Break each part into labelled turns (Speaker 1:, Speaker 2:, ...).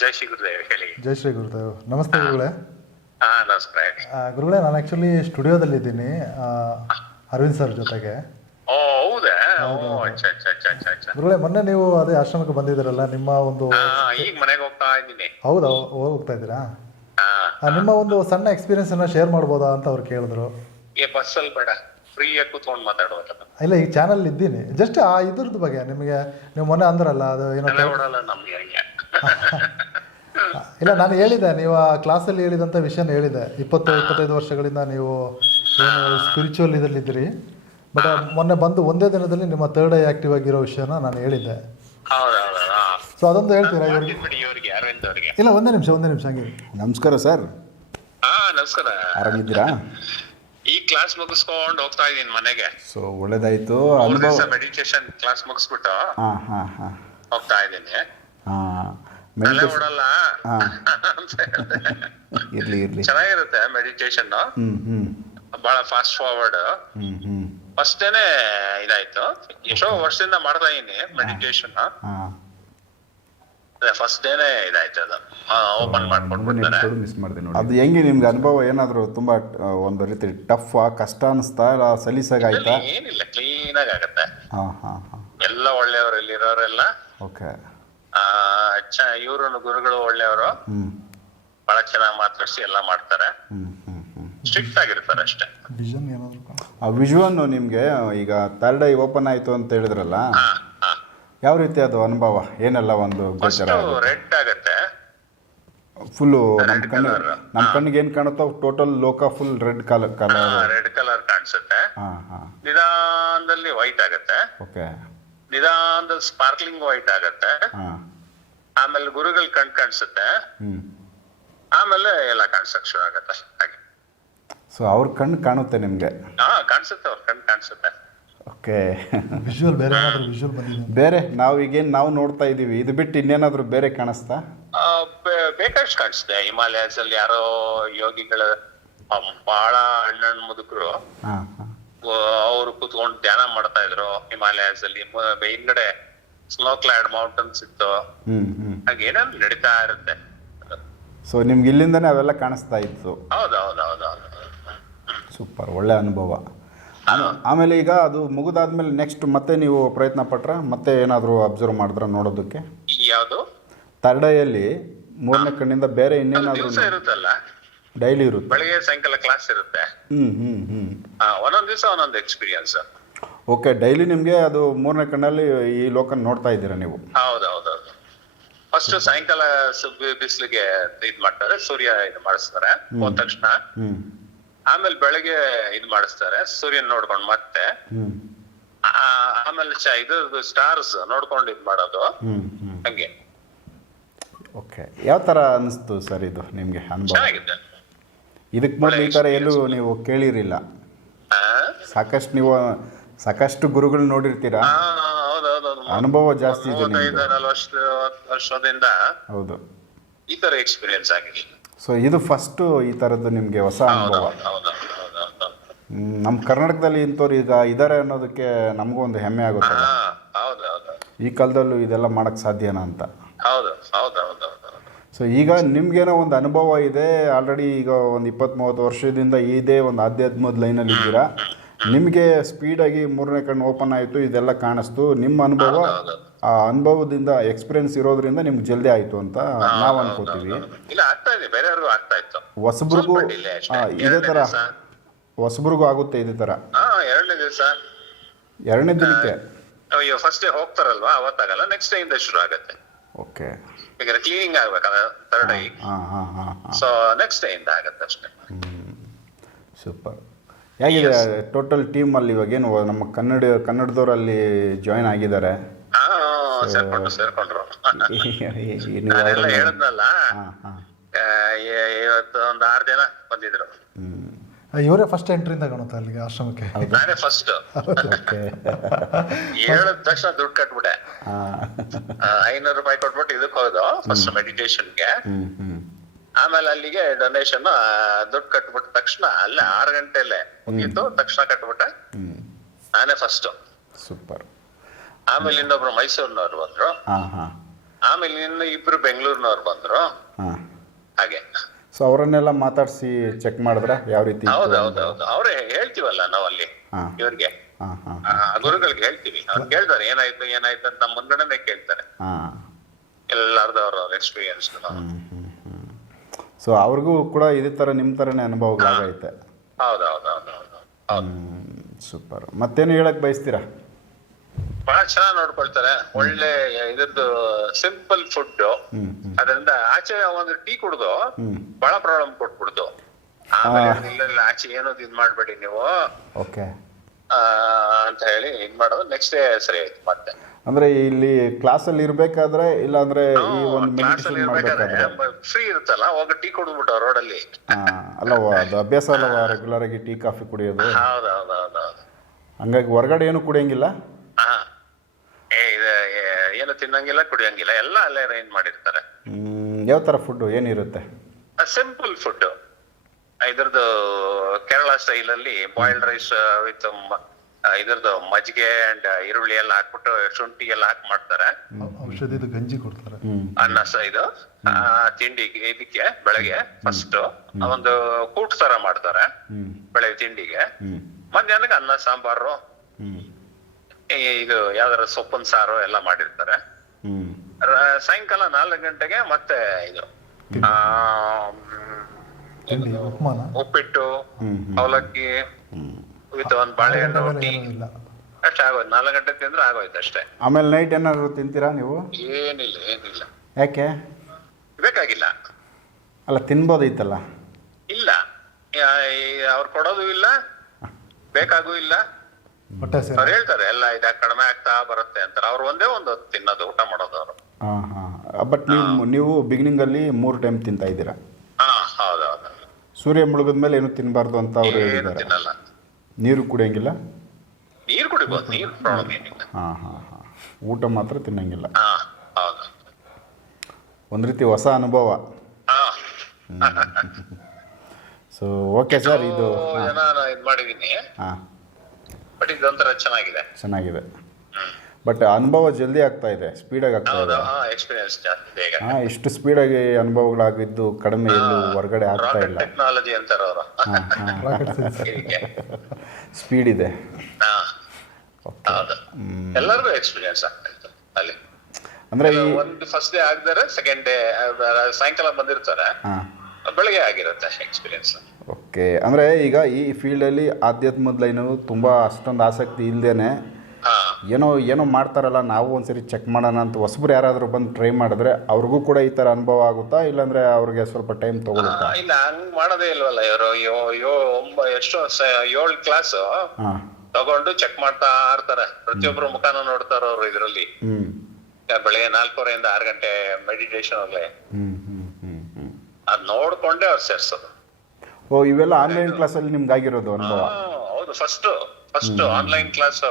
Speaker 1: ಜೈ ಶ್ರೀ ಗುರುದೇವ್ ಹೇಳಿ.
Speaker 2: ಜೈ ಶ್ರೀ ಗುರುದೇವ್. ನಮಸ್ತೆ ಗುರುಗಳೇ.
Speaker 1: ಹಾ ನಮಸ್ಕಾರ ಹೇಳಿ
Speaker 2: ಆ, ಗುರುಗಳೇ ನಾನು ಆಕ್ಚುಲಿ ಸ್ಟುಡಿಯೋದಲ್ಲಿ ಇದ್ದೀನಿ ಅರವಿಂದ್ ಸರ್ ಜೊತೆಗೆ.
Speaker 1: ಓ ಹೌದಾ? ಓ ಅಚ್ಚ ಅಚ್ಚ ಅಚ್ಚ ಅಚ್ಚ ಅಚ್ಚ.
Speaker 2: ಗುರುಗಳೇ ಮೊನ್ನೆ ನೀವು ಅದೇ ಆಶ್ರಮಕ್ಕೆ ಬಂದಿದ್ದೀರಲ್ಲ ನಿಮ್ಮ ಒಂದು
Speaker 1: ಹಾ ಈಗ ಮನೆಗೆ ಹೋಗ್ತಾ ಇದ್ದೀನಿ.
Speaker 2: ಹೌದಾ ಹೋಗ್ತಾ ಇದ್ದೀರಾ?
Speaker 1: ಹಾ
Speaker 2: ಆ, ನಿಮ್ಮ ಒಂದು ಸಣ್ಣ ಎಕ್ಸ್ಪೀರಿಯನ್ಸ್ ಅನ್ನ ಶೇರ್ ಮಾಡ್ಬೋದಾ ಅಂತ ಅವ್ರು ಕೇಳಿದ್ರು.
Speaker 1: ಏ ಬಸ್ಸಲ್ಲಿ ಬೇಡ. ಫ್ರೀಯಾಗಿ ಕೂತ್ಕೊಂಡು ಮಾತಾಡುವಂಥದ್ದು
Speaker 2: ಇಲ್ಲ ಈ ಚಾನಲ್ ಇದ್ದೀನಿ. ಜಸ್ಟ್ ಆ ಇದ್ರದ್ದು ಬಗ್ಗೆ ನಿಮಗೆ ನೀವು ಮೊನ್ನೆ ಅಂದ್ರಲ್ಲ ಅದು ಏನೋ
Speaker 1: ತಲೆ ಓಡಲ್ಲ ನಮ್ಗೆ ಹಂಗೆ.
Speaker 2: ಇಲ್ಲ ನಾನು ಹೇಳಿದೆ ನೀವು ಆ ಕ್ಲಾಸಲ್ಲಿ ಹೇಳಿದಂಥ ವಿಷಯನ ಹೇಳಿದೆ. ಇಪ್ಪತ್ತು ಇಪ್ಪತ್ತೈದು ವರ್ಷಗಳಿಂದ ನೀವು ಏನು ಸ್ಪಿರಿಚುವಲ್ ಇದರಲ್ಲಿದ್ದೀರಿ ಬಟ್ ಮೊನ್ನೆ ಬಂದು ಒಂದೇ ದಿನದಲ್ಲಿ ನಿಮ್ಮ ಥರ್ಡ್ ಐ ಆಕ್ಟಿವ್ ಆಗಿರೋ ವಿಷಯನ ನಾನು ಹೇಳಿದ್ದೆ. ಸೊ ಅದೊಂದು ಹೇಳ್ತೀರಾ ಇಲ್ಲ ಒಂದೇ ನಿಮಿಷ ಒಂದೇ ನಿಮಿಷ ಹಂಗೆ.
Speaker 3: ನಮಸ್ಕಾರ ಸರ್.
Speaker 1: ಹಾ ನಮಸ್ಕಾರ.
Speaker 3: ಆರಾಮಿದ್ದೀರಾ?
Speaker 1: ಈ ಕ್ಲಾಸ್ ಮುಗಿಸ್ಕೊಂಡು ಹೋಗ್ತಾ ಇದೀನಿ ಮನೆಗೆ.
Speaker 3: ಸೊ ಒಳ್ಳೇದಾಯ್ತು.
Speaker 1: ಮೆಡಿಟೇಷನ್ ಕ್ಲಾಸ್ ಮುಗಿಸ್ಬಿಟ್ಟು
Speaker 3: ಹಾಂ ಹಾಂ ಹಾಂ.
Speaker 1: ಹೋಗ್ತಾ ಇದ್ದೀನಿ.
Speaker 3: ಹಾಂ.
Speaker 1: ತಲೆ ಓಡಲ್ಲ. ಇರ್ಲಿ.
Speaker 3: ಇರಲಿ ಇರಲಿ.
Speaker 1: ಚೆನ್ನಾಗಿರುತ್ತೆ ಮೆಡಿಟೇಷನ್ ಬಹಳ ಫಾಸ್ಟ್ ಫಾರ್ವರ್ಡ್
Speaker 3: ಹ್ಞೂ ಹ್ಞೂ
Speaker 1: ಫಸ್ಟ್ ಡೇನೆ ಇದಾಯ್ತು ಎಷ್ಟೋ ವರ್ಷದಿಂದ ಮಾಡ್ತಾ ಇದೀನಿ ಮೆಡಿಟೇಷನ್
Speaker 3: ಹಾಂ.
Speaker 1: ಫಸ್ಟ್ ಡೇನೆ ಇದಾಯ್ತು ಅದು. ಓಪನ್ ಮಾಡ್ಕೊಂಡು
Speaker 3: ಮಿಸ್ ಮಾಡಿದೆ ನೋಡಿ. ಅದು ಹೆಂಗೆ ನಿಮ್ಗೆ ಅನುಭವ ಏನಾದರೂ ತುಂಬಾ ಒಂದು ರೀತಿ ಟಫ್ ಕಷ್ಟ ಅನಿಸ್ತಾ ಇಲ್ಲ ಸಲೀಸಾಗಾಯ್ತಾ?
Speaker 1: ಏನಿಲ್ಲ ಕ್ಲೀನಾಗಿ ಆಗುತ್ತೆ ಆಗತ್ತೆ.
Speaker 3: ಹಾಂ ಹಾಂ ಹಾಂ.
Speaker 1: ಎಲ್ಲ ಒಳ್ಳೆಯವರು ಇಲ್ಲಿರೋರೆಲ್ಲ.
Speaker 3: ಓಕೆ
Speaker 1: ಇವರು ಗುರುಗಳು ಒಳ್ಳೆಯವರು.
Speaker 3: ಹ್ಞೂ
Speaker 1: ಬಹಳ ಚೆನ್ನಾಗಿ ಮಾತಾಡಿಸಿ ಎಲ್ಲ ಮಾಡ್ತಾರೆ.
Speaker 3: ಹ್ಞೂ ಹ್ಞೂ ಹ್ಞೂ
Speaker 1: ಸ್ಟ್ರಿಕ್ಟ್ ಆಗಿರ್ತಾರೆ ಅಷ್ಟೇ.
Speaker 3: ಆ ವಿಜುವನ್ನು ನಿಮಗೆ ಈಗ ಥರ್ಡ್ ಐ ಓಪನ್ ಆಯಿತು ಅಂತ ಹೇಳಿದ್ರಲ್ಲ? ಯಾವ ರೀತಿ ಅದು ಅನುಭವ? ಏನೆಲ್ಲ ಒಂದು ಗೋಚರ
Speaker 1: ರೆಡ್ ಆಗುತ್ತೆ.
Speaker 3: ಫುಲ್ಲು ನಮ್ಮ ಕಣ್ಣು ನಮ್ಮ ಕಣ್ಣಿಗೆ ಏನು ಕಾಣುತ್ತೋ ಟೋಟಲ್ ಲೋಕ full red colour colour
Speaker 1: red colour ಕಾಣಿಸುತ್ತೆ.
Speaker 3: ಹಾಂ ಹಾಂ.
Speaker 1: ನಿಧಾನದಲ್ಲಿ ವೈಟ್ ಆಗುತ್ತೆ.
Speaker 3: ಓಕೆ
Speaker 1: ನಿಧಾನದಲ್ಲಿ ಸ್ಪಾರ್ಕ್ಲಿಂಗ್ ವೈಟ್ ಆಗತ್ತೆ. ಆಮೇಲೆ ಗುರುಗಳು ಕಣ್ ಕಾಣಿಸುತ್ತೆ. ಆಮೇಲೆ ಎಲ್ಲ ಕಾಣಿಸಕ್ ಶುರು ಆಗತ್ತೆ. ಹಾಗೆ.
Speaker 3: ಸೊ ಅವ್ರ ಕಣ್ಣು ಕಾಣುತ್ತೆ ನಿಮಗೆ?
Speaker 1: ಹಾ ಕಾಣಿಸುತ್ತೆ ಅವ್ರ ಕಣ್ ಕಾಣಿಸುತ್ತೆ.
Speaker 3: ಓಕೆ.
Speaker 2: ವಿಜುವಲ್ ಬೇರೆ ಏನಾದರೂ ವಿಜುವಲ್ ಬಂದಿದೆ
Speaker 3: ಬೇರೆ ನಾವು ಈಗೇನು ನಾವು ನೋಡ್ತಾ ಇದ್ದೀವಿ ಇದು ಬಿಟ್ಟು ಇನ್ನೇನಾದರೂ ಬೇರೆ ಕಾಣಿಸ್ತಾ?
Speaker 1: ಆ, ಕಾಣಿಸ್ತದೆ ಬೇಕಾದಷ್ಟು ಕಾಣಿಸುತ್ತೆ. ಹಿಮಾಲಯಸ್ ಅಲ್ಲಿ ಯಾರೋ ಯೋಗಿಗಳ ಆ, ಬಹಳ ಮುದುಕರು.
Speaker 3: ಹಾಂ ಹಾಂ.
Speaker 1: ಅವರು ಕೂತ್ಕೊಂಡು ಧ್ಯಾನ ಮಾಡ್ತಾ ಇದ್ರು ಹಿಮಾಲಯಸ್ ಅಲ್ಲಿ. ಹಿಂದ್ಗಡೆ ಸ್ನೋ ಕ್ಲಾಡ್ ಮೌಂಟನ್ಸ್ ಇತ್ತು. ಹಾಗೆ ಏನೇನು ನಡೀತಾ ಇರುತ್ತೆ.
Speaker 3: ಸೊ ನಿಮ್ಗೆ ಇಲ್ಲಿಂದನೇ ಅವೆಲ್ಲ ಕಾಣಿಸ್ತಾ ಇತ್ತು.
Speaker 1: ಹೌದು ಹೌದು ಹೌದು ಹೌದು
Speaker 3: ಸೂಪರ್ ಒಳ್ಳೆ ಅನುಭವ ಆಮೇಲೆ ಈಗ ಅದು ಮುಗಿದಾದ್ಮೇಲೆ ನೆಕ್ಸ್ಟ್ ಮತ್ತೆ ನೀವು ಪ್ರಯತ್ನ ಪಟ್ರ ಮತ್ತೆ ಏನಾದರೂ ಅಬ್ಸರ್ವ್ ಮಾಡಿದ್ರ ನೋಡೋದಕ್ಕೆ?
Speaker 1: ಯಾವುದು?
Speaker 3: ಥರ್ಡ್ ಅಲ್ಲಿ ಮೂರನೇ ಕಣ್ಣಿಂದ ಬೇರೆ ಇನ್ನೇನಾದರೂ
Speaker 1: ಇರುತ್ತಲ್ಲ.
Speaker 3: ಡೈಲಿ ಇರುತ್ತೆ.
Speaker 1: ಬೆಳಗ್ಗೆ ಸಾಯಂಕಾಲ ಕ್ಲಾಸ್ ಇರುತ್ತೆ.
Speaker 3: ಹ್ಞೂ ಹ್ಞೂ ಹ್ಞೂ
Speaker 1: ಆ, ಒಂದೊಂದ್ ದಿವಸ ಒಂದೊಂದು ಎಕ್ಸ್ಪೀರಿಯನ್ಸ್
Speaker 3: ಓಕೆ ಡೈಲಿ ನಿಮಗೆ ಅದು ಮೂರನೇ ಕಣ್ಣಲ್ಲಿ ಈ ಲೋಕನ್ ನೋಡ್ತಾ ಇದ್ದೀರಾ ನೀವು?
Speaker 1: ಹೌದು ಹೌದು ಹೌದು. ಫಸ್ಟ್ ಸಾಯಂಕಾಲ ಬಿಸಿಲಿಗೆ ಇದ್ ಮಾಡ್ತಾರೆ ಸೂರ್ಯ ಇದು ಮಾಡಿಸ್ತಾರೆ ಹೋದ ತಕ್ಷಣ. ಆಮೇಲೆ ಬೆಳಗ್ಗೆ ಇದ್ ಮಾಡಿಸ್ತಾರೆ ಸೂರ್ಯನ್ ನೋಡ್ಕೊಂಡು ಮತ್ತೆ. ಆಮೇಲೆ ಇದು ಸ್ಟಾರ್ಸ್ ನೋಡ್ಕೊಂಡು ಇದ್ ಮಾಡೋದು. ಹಂಗೆ.
Speaker 3: ಓಕೆ ಯಾವ ತರ ಅನಿಸ್ತು ಸರ್ ಇದು ನಿಮಗೆ ಅನುಭವ?
Speaker 1: ಚೆನ್ನಾಗಿದೆ.
Speaker 3: ಇದಕ್ಕೆ ಮೊದಲು ಈ ತರ ಎಲ್ಲೂ ನೀವು ಕೇಳಿರಿಲ್ಲ? ಸಾಕಷ್ಟು ನೀವು ಸಾಕಷ್ಟು ಗುರುಗಳು ನೋಡಿರ್ತೀರಾ. ಅನುಭವ ಜಾಸ್ತಿ ಇದೆ
Speaker 1: ಮೂವತ್ತೈದು
Speaker 3: ನಿಮ್ದು.
Speaker 1: ವರ್ಷದಿಂದ?
Speaker 3: ಹೌದು.
Speaker 1: ಈ ತರ ಎಕ್ಸ್ಪೀರಿಯನ್ಸ್ ಆಗಿದೆ.
Speaker 3: ಸೊ ಇದು ಫಸ್ಟು ಈ ಥರದ್ದು ನಿಮಗೆ ಹೊಸ ಅನುಭವ.
Speaker 1: ಹೌದು ಹೌದು ಹೌದು ಹೌದು
Speaker 3: ಹ್ಮ್, ನಮ್ಮ ಕರ್ನಾಟಕದಲ್ಲಿ ಇಂಥವ್ರು ಈಗ ಇದ್ದಾರೆ ಅನ್ನೋದಕ್ಕೆ ನಮಗೂ ಒಂದು ಹೆಮ್ಮೆ ಆಗುತ್ತೆ
Speaker 1: ಹಾ
Speaker 3: ಈ ಕಾಲದಲ್ಲೂ ಇದೆಲ್ಲ ಮಾಡೋಕ್ಕೆ ಸಾಧ್ಯನಾ ಅಂತ?
Speaker 1: ಹೌದು
Speaker 3: ಸೊ ಈಗ ನಿಮ್ಗೇನೋ ಒಂದು ಅನುಭವ ಇದೆ ಆಲ್ರೆಡಿ ಈಗ ಒಂದು ಇಪ್ಪತ್ತ್ ಮೂವತ್ತು ವರ್ಷದಿಂದ ಇದೇ ಒಂದು ಆಧ್ಯಾತ್ಮದ ಲೈನಲ್ಲಿ ಇದ್ದೀರಾ? ನಿಮಗೆ ಸ್ಪೀಡಾಗಿ ಮೂರನೇ ಕಣ್ಣು ಓಪನ್ ಆಯಿತು ಇದೆಲ್ಲ ಕಾಣಿಸ್ತು. ನಿಮ್ಮ ಅನುಭವ?
Speaker 1: ಹೌದು.
Speaker 3: ಆ ಅನುಭವದಿಂದ ಎಕ್ಸ್ಪೀರಿಯನ್ಸ್ ಇರೋದ್ರಿಂದ ನಿಮ್ಗೆ ಜಲ್ದಿ ಆಯಿತು ಅಂತ ನಾವು ಅನ್ಕೋತೀವಿ.
Speaker 1: ಇಲ್ಲ ಆಗ್ತಾ ಇದೆ ಬೇರೆಯವ್ರಿಗೂ ಆಗ್ತಾ ಇತ್ತು.
Speaker 3: ಹೊಸಬ್ರಿಗೂ
Speaker 1: ಸ್ವಲ್ಪ delay ಅಷ್ಟೇ.
Speaker 3: ಆ, ಇದೇ
Speaker 1: ತರ.
Speaker 3: ಥರ. ಹೊಸಬ್ರಿಗೂ ಆಗುತ್ತೆ ಇದೇ ಥರ
Speaker 1: ಹಾ ಎರಡನೇ ದಿವಸ.
Speaker 3: ಎರಡನೇ ದಿನಕ್ಕೆ?
Speaker 1: ಅಯ್ಯೋ ಫಸ್ಟ್ ಡೇ ಹೋಗ್ತಾರಲ್ವಾ? ಅವತ್ತಾಗಲ್ಲ ನೆಕ್ಸ್ಟ್ ಡೇ ಇಂದ ಶುರು ಆಗುತ್ತೆ.
Speaker 3: ಓಕೆ.
Speaker 1: ಬೇಕಾದ್ರೆ ಕ್ಲೀನಿಂಗ್ ಆಗ್ಬೇಕಲ್ಲ ಥರ್ಡ್ ಡೇ
Speaker 3: ಹಾಂ ಹಾಂ ಹಾಂ
Speaker 1: ಸೊ ನೆಕ್ಸ್ಟ್ ಡೇ ಇಂದ ಆಗತ್ತೆ ಅಷ್ಟೇ.
Speaker 3: ಸೂಪರ್. ಹೇಗಿದೆ? ಟೋಟಲ್ ಟೀಮ್ ಅಲ್ಲಿ ಇವಾಗ ಏನು ನಮ್ಮ ಕನ್ನಡ ಕನ್ನಡದವರಲ್ಲಿ ಜಾಯಿನ್ ಆಗಿದ್ದಾರೆ?
Speaker 1: ಸೇರ್ಕೊಂಡ್ರು ಸೇರ್ಕೊಂಡ್ರು. ನಾನೆಲ್ಲ ಹೇಳಿದ್ನಲ್ಲ? ಇವತ್ತು ಒಂದ್ ಆರು ಜನ ಬಂದಿದ್ರು.
Speaker 2: ಇವರೇ ಫಸ್ಟ್ ಎಂಟ್ರಿಂದ ಕಾಣುತ್ತೆ ಅಲ್ಲಿಗೆ ಆಶ್ರಮಕ್ಕೆ.
Speaker 1: ನಾನೇ ಫಸ್ಟ್ ಹೇಳಿದ ತಕ್ಷಣ ದುಡ್ಡು ಕಟ್ಬಿಟ್ಟೆ.
Speaker 3: ಹಾಂ.
Speaker 1: ಐನೂರು ರೂಪಾಯಿ ಕೊಟ್ಬಿಟ್ಟು ಇದಕ್ಕೆ ಹೋಗೋದು ಫಸ್ಟ್ ಮೆಡಿಟೇಷನ್ಗೆ ಆಮೇಲೆ ಅಲ್ಲಿಗೆ ಡೊನೇಷನ್ ದುಡ್ಡು ಕಟ್ಬಿಟ್ಟ ತಕ್ಷಣ ಅಲ್ಲೇ ಆರು ಗಂಟೆಲೆ ಮುಗೀತು ತಕ್ಷಣ ಕಟ್ಬಿಟ್ಟೆ ನಾನೇ ಫಸ್ಟ್
Speaker 3: ಸೂಪರ್.
Speaker 1: ಆಮೇಲೆ ಇನ್ನೊಬ್ರು ಮೈಸೂರಿನವ್ರು ಬಂದ್ರು. ಆಮೇಲೆ ಇನ್ನು ಇಬ್ರು ಬೆಂಗಳೂರಿನವ್ರು ಬಂದ್ರು. ಹಾಗೆ.
Speaker 3: ಸೊ ಅವರನ್ನೆಲ್ಲ ಮಾತಾಡಿಸಿ ಚೆಕ್ ಮಾಡಿದ್ರೆ ಯಾವ ರೀತಿ ಇತ್ತು?
Speaker 1: ಹೌದು ಹೌದು ಹೌದು. ಅವ್ರೇ ಹೇಳ್ತೀವಲ್ಲ ನಾವು
Speaker 3: ಅಲ್ಲಿ
Speaker 1: ಇವ್ರಿಗೆ. ಗುರುಗಳಿಗೆ ಹೇಳ್ತೀವಿ. ಅವ್ರು ಕೇಳ್ತಾರೆ ಏನಾಯ್ತು ಏನಾಯ್ತು ಅಂತ ನಮ್ಮ ಮುಂದೆನೆ ಕೇಳ್ತಾರೆ. ಎಲ್ಲಾರ್ದು ಅವ್ರ ಎಕ್ಸ್ಪೀರಿಯನ್ಸ್
Speaker 3: ಸೊ ಅವ್ರಿಗೂ ಕೂಡ ಇದೇ ಥರ ನಿಮ್ಮ ಥರನೇ ಅನುಭವಗಳಾಗೈತೆ.
Speaker 1: ಹೌದು ಹೌದು ಹೌದು. ಹೌದು ಹೌದು
Speaker 3: ಸೂಪರ್ ಮತ್ತೇನು ಹೇಳಕ್ ಬಯಸ್ತೀರಾ?
Speaker 1: ಬಹಳ ಚೆನ್ನಾಗಿ ನೋಡ್ಕೊಳ್ತಾರೆ. ಒಳ್ಳೆ ಇದರದ್ದು ಸಿಂಪಲ್ ಫುಡ್ ಅದರಿಂದ ಆಚೆ ಒಂದು ಟೀ ಕುಡ್ದು ಬಹಳ ಪ್ರಾಬ್ಲಮ್ ಕೊಟ್ಬಿಡ್ದು ಆಮೇಲೆ ಆಚೆ ಏನೋ ಇದ್ ಮಾಡ್ಬೇಡಿ ನೀವು.
Speaker 3: ಓಕೆ
Speaker 1: ಅಂತ ಹೇಳಿ ಇದ್ ಮಾಡೋದು. ನೆಕ್ಸ್ಟ್ ಡೇ ಸರಿ ಆಯ್ತು ಮತ್ತೆ.
Speaker 3: ಅಂದ್ರೆ ಇಲ್ಲಿ ಕ್ಲಾಸಲ್ಲಿ ಇರ್ಬೇಕಾದ್ರೆ ಇಲ್ಲ ಅಂದ್ರೆ ಈ ಒಂದು
Speaker 1: ಕ್ಲಾಸ್ ಅಲ್ಲಿ
Speaker 3: ಮೆಡಿಟೇಷನ್
Speaker 1: ಇರ್ಬೇಕಾದ್ರೆ
Speaker 3: ಮಾಡ್ಬೇಕಾದ್ರೆ?
Speaker 1: ಫ್ರೀ ಇರುತ್ತಲ್ಲ ಹೋಗಿ ಟೀ ಕುಡ್ಬಿಟ್ಟು ರೋಡಲ್ಲಿ
Speaker 3: ಹಾ, ಅಲ್ಲವ ಅದು ಅಭ್ಯಾಸ ಅಲ್ಲವ ರೆಗ್ಯುಲರ್ ಆಗಿ ಟೀ ಕಾಫಿ ಕುಡಿಯೋದು.
Speaker 1: ಹೌದು ಹೌದು ಹೌದು ಹೌದು
Speaker 3: ಹಂಗಾಗಿ ಹೊರಗಡೆ ಏನು ಕುಡಿಯಂಗಿಲ್ಲ?
Speaker 1: ಹಾ. ಏ ಇದು ಏ- ಏನು ತಿನ್ನಂಗಿಲ್ಲ ಕುಡಿಯಂಗಿಲ್ಲ ಎಲ್ಲ ಅಲ್ಲೇ ಅರೇಂಜ್ ಮಾಡಿರ್ತಾರೆ.
Speaker 3: ಯಾವ ತರ ಫುಡ್ ಏನಿರುತ್ತೆ?
Speaker 1: ಸಿಂಪಲ್ ಫುಡ್ ಇದ್ರದ್ದು ಕೇರಳ ಸ್ಟೈಲ್ ಅಲ್ಲಿ ಬಾಯ್ಲ್ಡ್ ರೈಸ್ ವಿತ್ ಇದ್ರದ್ದು ಮಜ್ಜಿಗೆ ಅಂಡ್ ಈರುಳ್ಳಿ ಎಲ್ಲ ಹಾಕ್ಬಿಟ್ಟು ಶುಂಠಿ ಎಲ್ಲ ಹಾಕಿ ಮಾಡ್ತಾರೆ.
Speaker 2: ಔಷಧಿದು ಗಂಜಿ ಕೊಡ್ತಾರೆ.
Speaker 1: ಅನ್ನ ಸ ಇದು ತಿಂಡಿ ಇದಕ್ಕೆ ಬೆಳಗ್ಗೆ ಫಸ್ಟ್ ಒಂದು ಕೂಟ್ ತರ ಮಾಡ್ತಾರೆ. ಬೆಳಗ್ಗೆ ತಿಂಡಿಗೆ. ಮಧ್ಯಾಹ್ನಕ್ಕೆ ಅನ್ನ ಸಾಂಬಾರು. ಇದು ಯಾವ್ದಾರ ಸೊಪ್ಪನ್ ಸಾರು ಎಲ್ಲ ಮಾಡಿರ್ತಾರೆ. ಸಾಯಂಕಾಲ ನಾಲ್ಕು ಗಂಟೆಗೆ ಮತ್ತೆ ಇದು ಆ,
Speaker 2: ತಿಂಡಿ ಉಪಮಾನ?
Speaker 1: ಉಪ್ಪಿಟ್ಟು ಅವಲಕ್ಕಿ ವಿತ್ ಒಂದ್ ಬಾಳೆಹಣ್ಣು
Speaker 2: ಅವೆಲ್ಲ
Speaker 1: ಟೀ
Speaker 2: ಏನೂ ಇಲ್ಲ.
Speaker 1: ಅಷ್ಟೇ ಆಗೋಯ್ತು. ನಾಲ್ಕು ಗಂಟೆ ತಿಂದ್ರೆ ಆಗೋಯ್ತು ಅಷ್ಟೇ.
Speaker 3: ಆಮೇಲೆ ನೈಟ್ ಏನಾದ್ರು ತಿಂತೀರಾ ನೀವು?
Speaker 1: ಏನಿಲ್ಲ ಏನಿಲ್ಲ.
Speaker 3: ಯಾಕೆ?
Speaker 1: ಬೇಕಾಗಿಲ್ಲ.
Speaker 3: ಅಲ್ಲ ತಿನ್ಬೋದೈತಲ್ಲ
Speaker 1: ಇಲ್ಲ. ಅವ್ರು ಕೊಡೋದು ಇಲ್ಲ. ಬೇಕಾಗೂ ಇಲ್ಲ.
Speaker 2: ಹೊಟ್ಟೆ ಸೇರ
Speaker 1: ಅವ್ರು ಹೇಳ್ತಾರೆ ಎಲ್ಲ ಇದೆ ಕಡಿಮೆ ಆಗ್ತಾ ಬರುತ್ತೆ ಅಂತಾರೆ. ಅವ್ರು ಒಂದೇ ಒಂದು ಹೊತ್ತು ತಿನ್ನೋದು ಊಟ ಮಾಡೋದು ಅವರು.
Speaker 3: ಹಾಂ ಹಾಂ ಬಟ್ ನೀವು ನೀವು ಬಿಗಿನಿಂಗಲ್ಲಿ ಮೂರು ಟೈಮ್ ತಿಂತಾ ಇದ್ದೀರಾ?
Speaker 1: ಹೌದು ಹೌದೌದು
Speaker 3: ಸೂರ್ಯ ಮುಳುಗದ ಮೇಲೆ ಏನು ತಿನ್ನಬಾರ್ದು ಅಂತ ಅವರು
Speaker 1: ಏನು
Speaker 3: ಹೇಳಿದ್ದಾರೆ.
Speaker 1: ತಿನ್ನಲ್ಲ.
Speaker 3: ನೀರು ಕುಡಿಯಂಗಿಲ್ಲ?
Speaker 1: ನೀರು ಕುಡಿಬೋದು ನೀರು ಪ್ರಾಬ್ಲಮ್ ಏನಿಲ್ಲ.
Speaker 3: ಹಾಂ ಹಾಂ ಹಾಂ. ಊಟ ಮಾತ್ರ ತಿನ್ನಂಗಿಲ್ಲ.
Speaker 1: ಹಾ ಹೌದು.
Speaker 3: ಒಂದು ರೀತಿ ಹೊಸ ಅನುಭವ.
Speaker 1: ಹಾ.
Speaker 3: ಸೊ ಓಕೆ ಸರ್ ಇದು
Speaker 1: ಜನ ಇದ್ ಮಾಡಿದೀನಿ
Speaker 3: ಹಾಂ.
Speaker 1: ಬಟ್ ಇದೊಂಥರ ಚೆನ್ನಾಗಿದೆ.
Speaker 3: ಚೆನ್ನಾಗಿದೆ. ಬಟ್ ಅನುಭವ ಜಲ್ದಿ ಆಗ್ತಾ ಇದೆ ಸ್ಪೀಡಾಗಿ ಆಗ್ತಾ
Speaker 1: ಹೌದು
Speaker 3: ಇದೆ.
Speaker 1: ಹಾ ಎಕ್ಸ್ಪೀರಿಯನ್ಸ್ ಜಾಸ್ತಿ ಬೇಗ.
Speaker 3: ಹಾ ಇಷ್ಟು ಸ್ಪೀಡಾಗಿ ಅನುಭವಗಳಾಗಿದ್ದು ಕಡಿಮೆ ಎಲ್ಲೂ ಹೊರಗಡೆ ಆಗ್ತಾ
Speaker 1: ರಾಕೆಟ್
Speaker 3: ಇಲ್ಲ.
Speaker 1: ಟೆಕ್ನಾಲಜಿ ಅಂತಾರ ಅವರು
Speaker 3: ಸ್ಪೀಡ್ ಇದೆ.
Speaker 1: ಹೌದು. ಎಲ್ಲರಿಗೂ ಎಕ್ಸ್ಪೀರಿಯನ್ಸ್ ಆಗ್ತಾ ಇತ್ತು ಅಲ್ಲಿ.
Speaker 3: ಅಂದರೆ ಈ
Speaker 1: ಒಂದು ಫಸ್ಟ್ ಡೇ ಆಗ್ದಾರೆ ಸೆಕೆಂಡ್ ಡೇ ಸಾಯಂಕಾಲ ಬಂದಿರ್ತಾರೆ.
Speaker 3: ಹಾಂ.
Speaker 1: ಬೆಳಗ್ಗೆ ಆಗಿರುತ್ತೆ ಎಕ್ಸ್ಪೀರಿಯನ್ಸ್
Speaker 3: ಓಕೆ ಅಂದರೆ ಈಗ ಈ ಫೀಲ್ಡಲ್ಲಿ ಆಧ್ಯಾತ್ಮದ ಲೈನು ತುಂಬ ಅಷ್ಟೊಂದು ಆಸಕ್ತಿ ಇಲ್ಲದೇನೆ
Speaker 1: ಹಾ
Speaker 3: ಏನೋ ಏನೋ ಮಾಡ್ತಾರಲ್ಲ ನಾವು ಒಂದ್ಸರಿ ಚೆಕ್ ಮಾಡೋಣ ಅಂತ ಹೊಸಬ್ರು ಯಾರಾದರೂ ಬಂದು ಟ್ರೈ ಮಾಡಿದ್ರೆ ಅವ್ರಿಗೂ ಕೂಡ ಈ ಥರ ಅನುಭವ ಆಗುತ್ತಾ? ಇಲ್ಲಾಂದ್ರೆ ಅವ್ರಿಗೆ ಸ್ವಲ್ಪ ಟೈಮ್ ತಗೊಳುತ್ತಾ?
Speaker 1: ಇಲ್ಲ ಹಂಗ್ ಮಾಡೋದೇ ಇಲ್ವಲ್ಲ ಇವರು. ಎಷ್ಟು ಒಂಬ ಎಷ್ಟೋ ಏಳು ಕ್ಲಾಸ್ ತಗೊಂಡು ಚೆಕ್ ಮಾಡ್ತಾ ಇರ್ತಾರೆ ಪ್ರತಿಯೊಬ್ಬರು ಮುಖಾನ ನೋಡ್ತಾರ ಅವ್ರು ಇದ್ರಲ್ಲಿ. ಬೆಳಿಗ್ಗೆ ನಾಲ್ಕೂವರೆಯಿಂದ ಆರು ಗಂಟೆ ಮೆಡಿಟೇಷನ್ ಅಲ್ಲಿ. ಅದ್ ನೋಡ್ಕೊಂಡೆ ಅವ್ರು ಸೇರ್ಸೋದು.
Speaker 3: ಓ ಇವೆಲ್ಲ ಆನ್ಲೈನ್ ಕ್ಲಾಸಲ್ಲಿ ನಿಮ್ಗೆ ಆಗಿರೋದು ಅನುಭವ?
Speaker 1: ಹೌದು ಫಸ್ಟ್ ಫಸ್ಟ್ ಆನ್ಲೈನ್ ಕ್ಲಾಸ್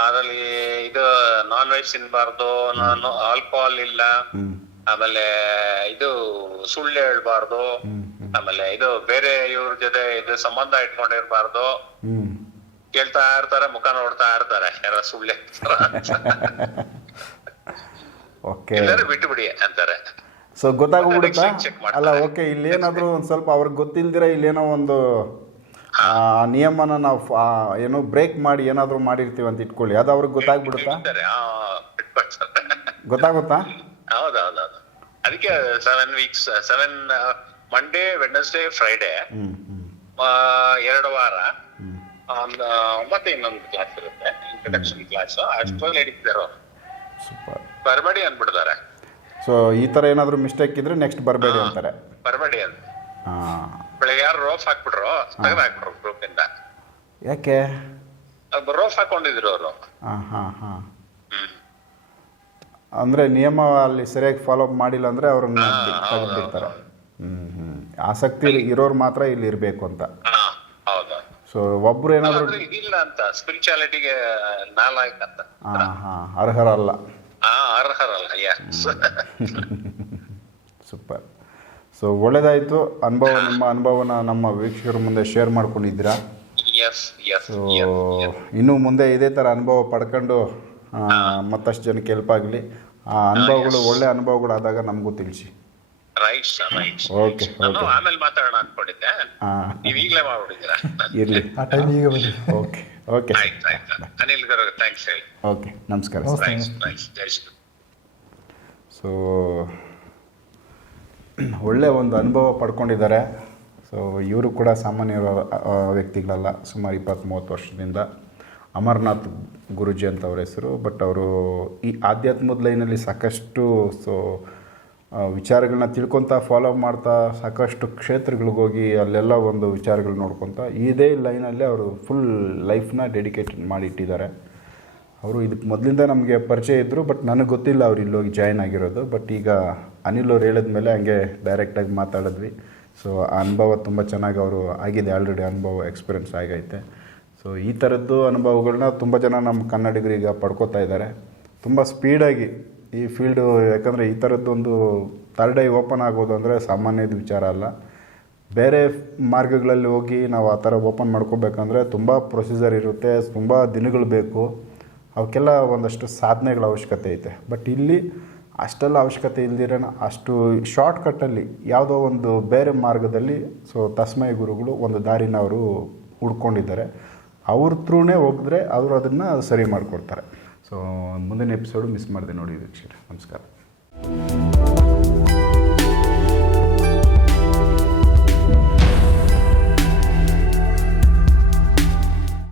Speaker 1: ಅದ್ರಲ್ಲಿ ಇದು ನಾನ್ ವೆಜ್ ತಿನ್ಬಾರ್ದು ನಾನು ಆಲ್ಕೋಹಾಲ್ ಇಲ್ಲ. ಆಮೇಲೆ ಇದು ಸುಳ್ಳು ಹೇಳ್ಬಾರ್ದು. ಆಮೇಲೆ ಇದು ಬೇರೆ ಇವ್ರ ಜೊತೆ ಇದು ಸಂಬಂಧ ಇಟ್ಕೊಂಡಿರ್ಬಾರ್ದು. ಕೇಳ್ತಾ ಇರ್ತಾರೆ ಮುಖ ನೋಡ್ತಾ ಇರ್ತಾರೆ ಯಾರ ಸುಳ್ಳೆ
Speaker 3: ಓಕೆ
Speaker 1: ಎಲ್ಲರೂ ಬಿಟ್ಟು ಬಿಡಿ ಅಂತಾರೆ.
Speaker 3: ಸೊ ಗೊತ್ತಾಗ್ಬಿಡುತ್ತಾ. ಅಲ್ಲ ಓಕೆ ಇಲ್ಲಿ ಏನಾದ್ರೂ ಒಂದ್ ಸ್ವಲ್ಪ ಅವ್ರಿಗೆ ಗೊತ್ತಿಲ್ದಿರ ಇಲ್ಲೇನೋ ಒಂದು ಆ, ನಿಯಮನ ನಾವು ಏನು ಬ್ರೇಕ್ ಮಾಡಿ ಏನಾದರೂ ಮಾಡಿರ್ತೀವಿ ಅಂತ ಇಟ್ಕೊಳ್ಳಿ. ಅದು ಅವ್ರಿಗೆ ಗೊತ್ತಾಗ್ಬಿಡುತ್ತಾ? ಗೊತ್ತಾಗುತ್ತಾ?
Speaker 1: ಹೌದೌದೌದು. ಅದಕ್ಕೆ seven weeks seven Monday Wednesday Friday ಎರಡು ವಾರ ಒಂದು ಮತ್ತೆ ಇನ್ನೊಂದು ಕ್ಲಾಸ್ ಇರುತ್ತೆ ಇಂಟ್ರಡಕ್ಷನ್ ಕ್ಲಾಸ್ ಅಷ್ಟರಲ್ಲಿ
Speaker 3: ಸೂಪರ್.
Speaker 1: ಬರಬೇಡಿ ಅಂದ್ಬಿಡ್ತಾರೆ
Speaker 3: ಸೊ ಈ ಥರ ಏನಾದರೂ ಮಿಸ್ಟೇಕ್ ಇದ್ರೆ ನೆಕ್ಸ್ಟ್ ಬರಬೇಡಿ ಅಂತಾರೆ.
Speaker 1: ಬರಬೇಡಿ ಅಂತ
Speaker 3: ಹಾಂ.
Speaker 1: ಬೆಳಗ್ಗೆ ಯಾರು ರೋಫ್ ಹಾಕ್ಬಿಟ್ರು? ತೆಗೆದು ಹಾಕ್ಬಿಟ್ರು ಗ್ರೂಪ್ ಇಂದ.
Speaker 3: ಯಾಕೆ?
Speaker 1: ರೋಫ್ ಹಾಕೊಂಡಿದ್ರು ಅವರು.
Speaker 3: ಹಾಂ ಹಾಂ ಹಾಂ. ಅಂದರೆ ನಿಯಮ ಅಲ್ಲಿ ಸರಿಯಾಗಿ ಫಾಲೋ ಮಾಡಿಲ್ಲ ಅಂದ್ರೆ ಅವ್ರನ್ನ ತೆಗೆದುಬಿಡ್ತಾರೆ. ಹ್ಞೂ ಹ್ಞೂ ಆಸಕ್ತಿ ಇರೋರು ಮಾತ್ರ ಇಲ್ಲಿ ಇರಬೇಕು ಅಂತ.
Speaker 1: ಹೌದು.
Speaker 3: ಸೊ ಒಬ್ರು ಏನಾದರೂ
Speaker 1: ಇಲ್ಲ ಅಂತ ಸ್ಪಿರಿಚುಯಾಲಿಟಿಗೆ ನಾಲಾಯಕ್ ಅಂತ
Speaker 3: ಹಾಂ ಹಾಂ. ಅರ್ಹರಲ್ಲ.
Speaker 1: ಹಾ ಅರ್ಹರಲ್ಲ ಯಾ
Speaker 3: ಸೂಪರ್. ಸೊ ಒಳ್ಳೇದಾಯಿತು. ಅನುಭವ ನಿಮ್ಮ ಅನುಭವನ ನಮ್ಮ ವೀಕ್ಷಕರ ಮುಂದೆ ಶೇರ್ ಮಾಡ್ಕೊಂಡಿದ್ದೀರಾ?
Speaker 1: ಎಸ್ ಎಸ್
Speaker 3: ಸೊ ಇನ್ನು ಮುಂದೆ ಇದೇ ಥರ ಅನುಭವ ಪಡ್ಕೊಂಡು ಮತ್ತಷ್ಟು ಜನಕ್ಕೆ ಹೆಲ್ಪ್ ಆಗಲಿ. ಆ ಅನುಭವಗಳು ಒಳ್ಳೆ ಅನುಭವಗಳಾದಾಗ ನಮಗೂ ತಿಳಿಸಿ.
Speaker 1: Right sir right
Speaker 3: okay.
Speaker 1: ಆಮೇಲೆ ಮಾತಾಡೋಣ ಅನ್ಕೊಂಡಿದ್ದೆ.
Speaker 3: ಹಾಂ.
Speaker 1: ನೀವು ಈಗ್ಲೇ ಮಾಡ್ಬಿಟ್ಟಿದ್ದೀರಾ?
Speaker 3: ಇರಲಿ.
Speaker 2: ಆ ಟೈಮ್ ಈಗ ಬನ್ನಿ.
Speaker 3: ಓಕೆ ಓಕೆ
Speaker 1: ಆಯ್ತು ಆಯ್ತು ಅನಿಲ್ ಗರು ಥ್ಯಾಂಕ್ಸ್ ಹೇಳಿ.
Speaker 3: ಓಕೆ ನಮಸ್ಕಾರ.
Speaker 1: ರೈಟ್ ರೈಟ್
Speaker 3: ಸೊ ಒಳ್ಳೆ ಒಂದು ಅನುಭವ ಪಡ್ಕೊಂಡಿದ್ದಾರೆ. ಸೊ ಇವರು ಕೂಡ ಸಾಮಾನ್ಯ ವ್ಯಕ್ತಿಗಳಲ್ಲ ಸುಮಾರು ಇಪ್ಪತ್ತು ಮೂವತ್ತು ವರ್ಷದಿಂದ ಅಮರನಾಥ್ ಗುರುಜಿ ಅಂತ ಅವ್ರ ಹೆಸರು. ಬಟ್ ಅವರು ಈ ಆಧ್ಯಾತ್ಮದ ಲೈನಲ್ಲಿ ಸಾಕಷ್ಟು ಸೊ ವಿಚಾರಗಳನ್ನ ತಿಳ್ಕೊತಾ ಫಾಲೋ ಮಾಡ್ತಾ, ಸಾಕಷ್ಟು ಕ್ಷೇತ್ರಗಳಿಗೆ ಹೋಗಿ ಅಲ್ಲೆಲ್ಲ ಒಂದು ವಿಚಾರಗಳು ನೋಡ್ಕೊತಾ ಇದೇ ಲೈನಲ್ಲೇ ಅವರು ಫುಲ್ ಲೈಫ್ನ ಡೆಡಿಕೇಟೆಡ್ ಮಾಡಿಟ್ಟಿದ್ದಾರೆ ಅವರು ಇದಕ್ಕೆ ಮೊದಲಿಂದ ನಮಗೆ ಪರಿಚಯ ಇದ್ದರು ಬಟ್ ನನಗೆ ಗೊತ್ತಿಲ್ಲ ಅವ್ರು ಇಲ್ಲೋಗಿ ಜಾಯ್ನ್ ಆಗಿರೋದು. ಬಟ್ ಈಗ ಅನಿಲ್ ಅವ್ರು ಹೇಳಿದ ಮೇಲೆ ಹಂಗೆ ಡೈರೆಕ್ಟಾಗಿ ಮಾತಾಡಿದ್ವಿ. ಸೊ ಆ ಅನುಭವ ತುಂಬ ಚೆನ್ನಾಗಿ ಅವರು ಆಗಿದೆ ಆಲ್ರೆಡಿ ಅನುಭವ ಎಕ್ಸ್ಪೀರಿಯೆನ್ಸ್ ಆಗೈತೆ. ಸೊ ಈ ಥರದ್ದು ಅನುಭವಗಳನ್ನ ತುಂಬ ಜನ ನಮ್ಮ ಕನ್ನಡಿಗರು ಈಗ ಪಡ್ಕೋತಾ ಇದ್ದಾರೆ. ತುಂಬ ಸ್ಪೀಡಾಗಿ ಈ ಫೀಲ್ಡು ಯಾಕಂದರೆ ಈ ಥರದ್ದೊಂದು ಥರ್ಡ್ ಐ ಓಪನ್ ಆಗೋದು ಅಂದರೆ ಸಾಮಾನ್ಯದ ವಿಚಾರ ಅಲ್ಲ. ಬೇರೆ ಮಾರ್ಗಗಳಲ್ಲಿ ಹೋಗಿ ನಾವು ಆ ಥರ ಓಪನ್ ಮಾಡ್ಕೋಬೇಕಂದ್ರೆ ತುಂಬ ಪ್ರೊಸೀಜರ್ ಇರುತ್ತೆ, ತುಂಬ ದಿನಗಳು ಬೇಕು. ಅವಕ್ಕೆಲ್ಲ ಒಂದಷ್ಟು ಸಾಧನೆಗಳ ಅವಶ್ಯಕತೆ ಐತೆ. ಬಟ್ ಇಲ್ಲಿ ಅಷ್ಟೆಲ್ಲ ಅವಶ್ಯಕತೆ ಇಲ್ದಿರೋಣ ಅಷ್ಟು ಶಾರ್ಟ್ಕಟ್ಟಲ್ಲಿ ಯಾವುದೋ ಒಂದು ಬೇರೆ ಮಾರ್ಗದಲ್ಲಿ ಸೊ ತಸ್ಮಯ ಗುರುಗಳು ಒಂದು ದಾರಿನ ಅವರು ಹುಡ್ಕೊಂಡಿದ್ದಾರೆ. ಅವ್ರ ಥ್ರೂನೇ ಹೋಗಿದ್ರೆ ಅವರು ಅದನ್ನು ಸರಿ ಮಾಡಿಕೊಡ್ತಾರೆ. ಸೊ ಮುಂದಿನ ಎಪಿಸೋಡು ಮಿಸ್ ಮಾಡಿದೆ ನೋಡಿ ವೀಕ್ಷಕರೇ. ನಮಸ್ಕಾರ.